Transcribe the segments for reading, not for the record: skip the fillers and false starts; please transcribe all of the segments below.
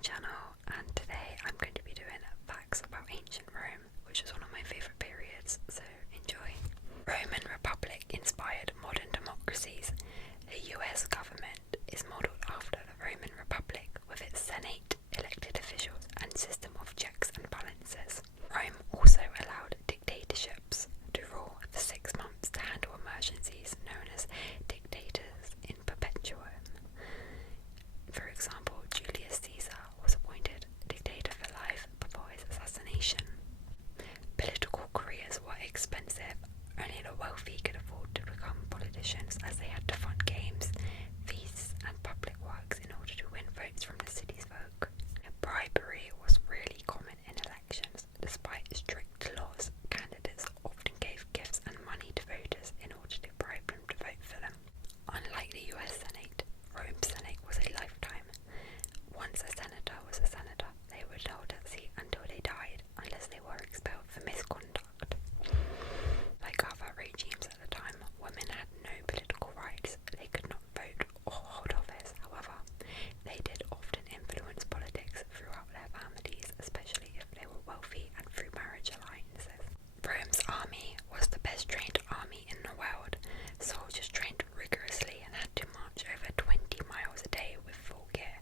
channel, and today I'm going to be doing facts about ancient Rome, which is one of my favourite periods, so enjoy. Roman Republic inspired modern democracies. The US government is modelled after the Roman Republic with its Senate, elected officials, and system of checks and balances. Rome also allowed dictatorships to rule for 6 months to handle emergencies known as dictators in perpetuum. For example, Julius Caesar was appointed dictator for life before his assassination. Political careers were expensive. Only the wealthy could afford to become politicians, as they had to fund games, feasts, and public works in order to win votes from the city's folk. Bribery was really common in elections. Despite strict laws, candidates often gave gifts and money to voters in order to bribe them to vote for them. Unlike the US Senate, Rome's Senate was a lifetime. Once a senator was a senator, they would hold that seat until they died, unless they were expelled for misconduct. Like other regimes at the time, women had no political rights. They could not vote or hold office. However, they did often influence politics throughout their families, especially if they were wealthy and through marriage alliances. Rome's army was the best trained army in the world. Soldiers trained rigorously and had to march over 20 miles a day with full gear.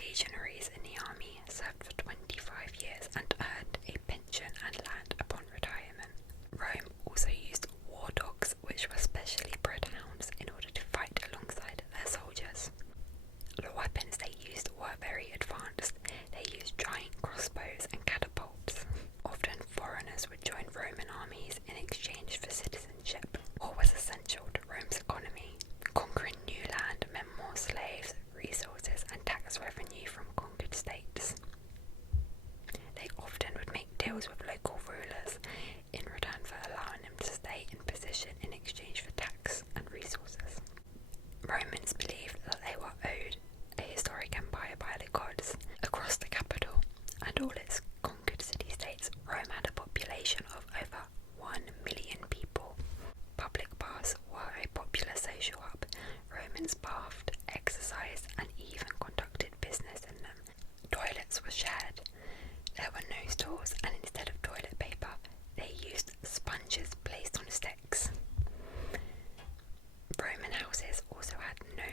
Legionaries in the army served for 25 years and earned a pension and land upon retirement. Rome also used war dogs, which were specially bred hounds, in order to fight alongside their soldiers. The weapons they used were very advanced. They used giant crossbows and catapults. Often foreigners would join Roman armies in exchange for citizenship. War was essential to Rome's economy. Conquering new land meant more slaves, resources, and tax revenue from conquered states. They often would make deals with local rulers in return for allowing them to stay in position in exchange for tax and resources. Romans believed that they were owed a historic empire by the gods. Across the capital and all its conquered city-states, Rome had a population of over 1 million people. Public baths were a popular social hub. Romans bathed, exercised, and even conducted business in them. Toilets were shared. There were no stalls, and instead of toilet paper, they used sponges placed on sticks. Roman houses also had no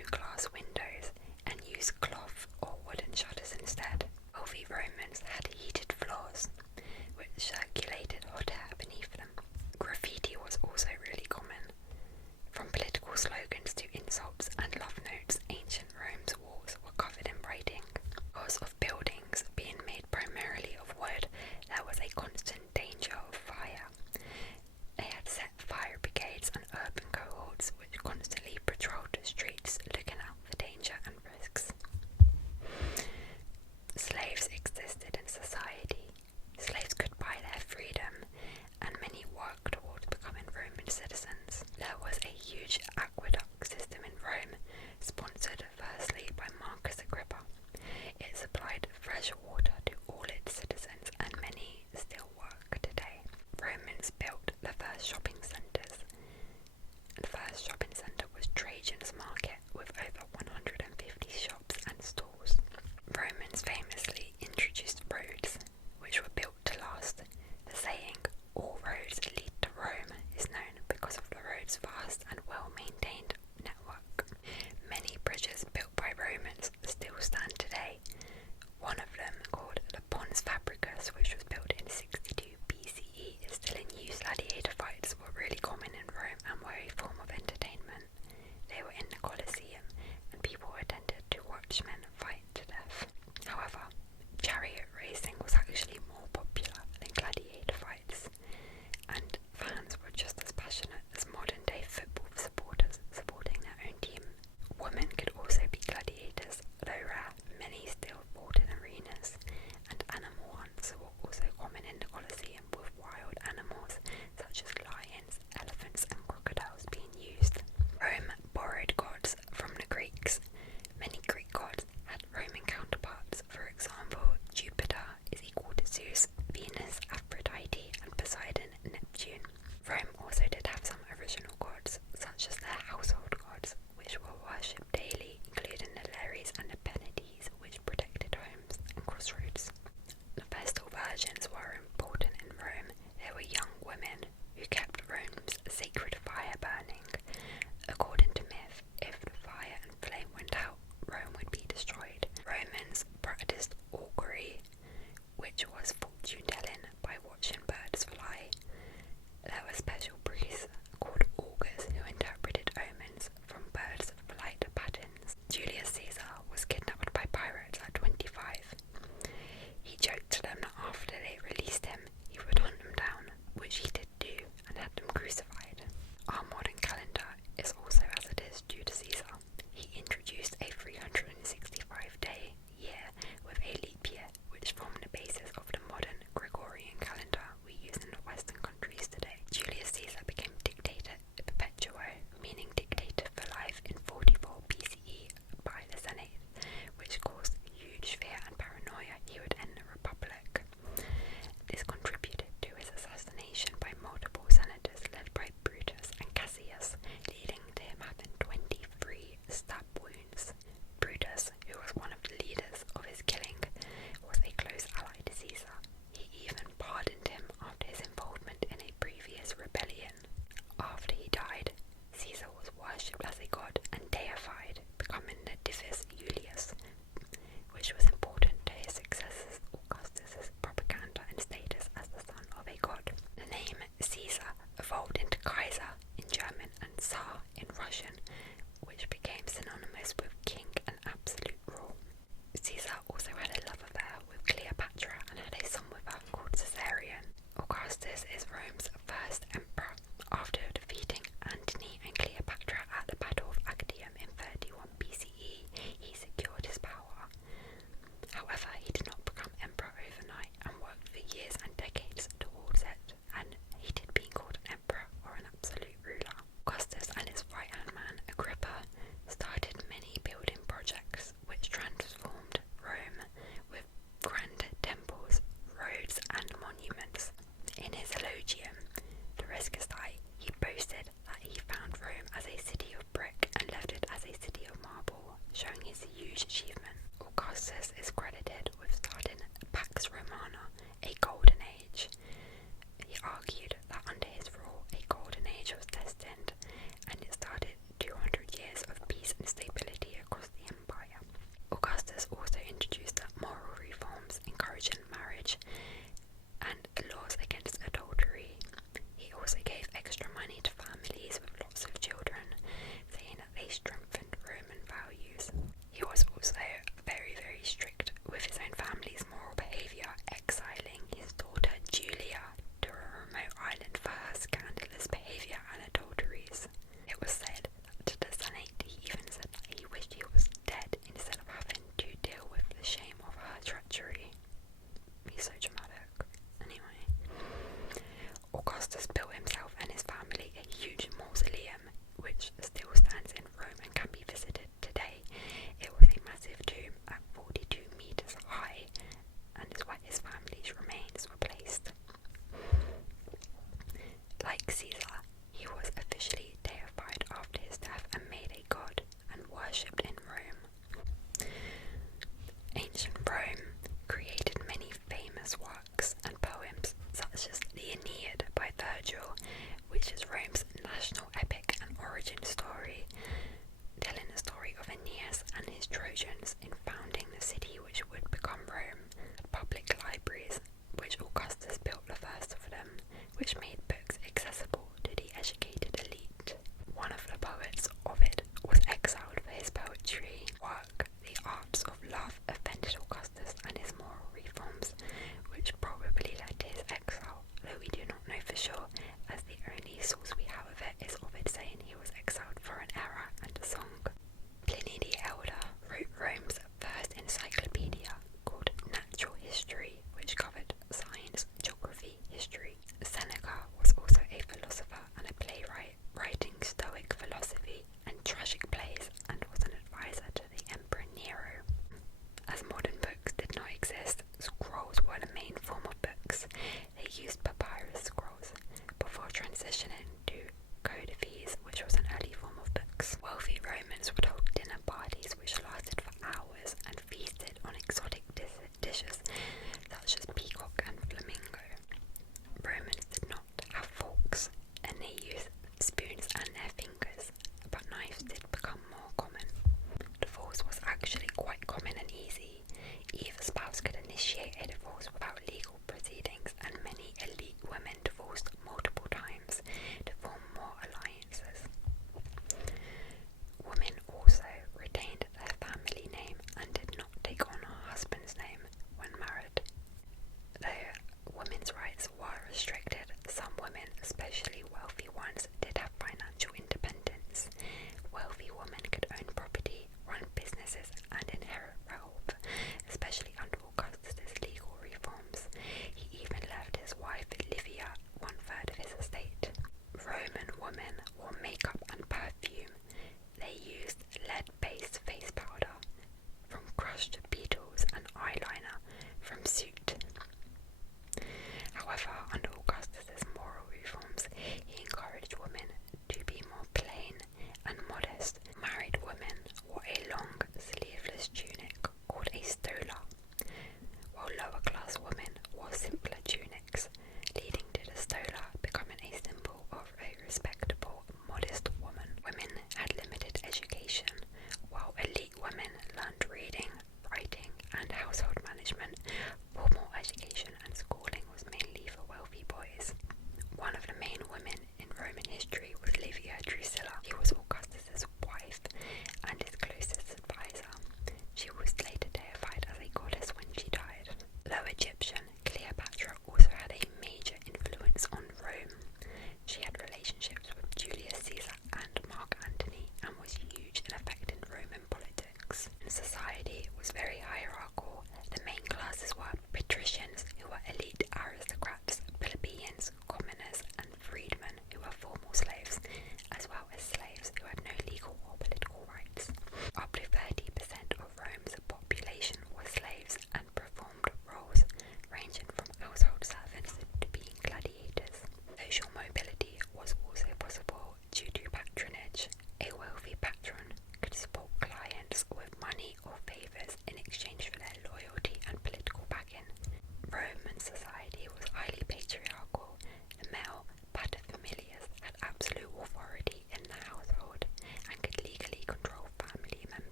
themselves could initiate a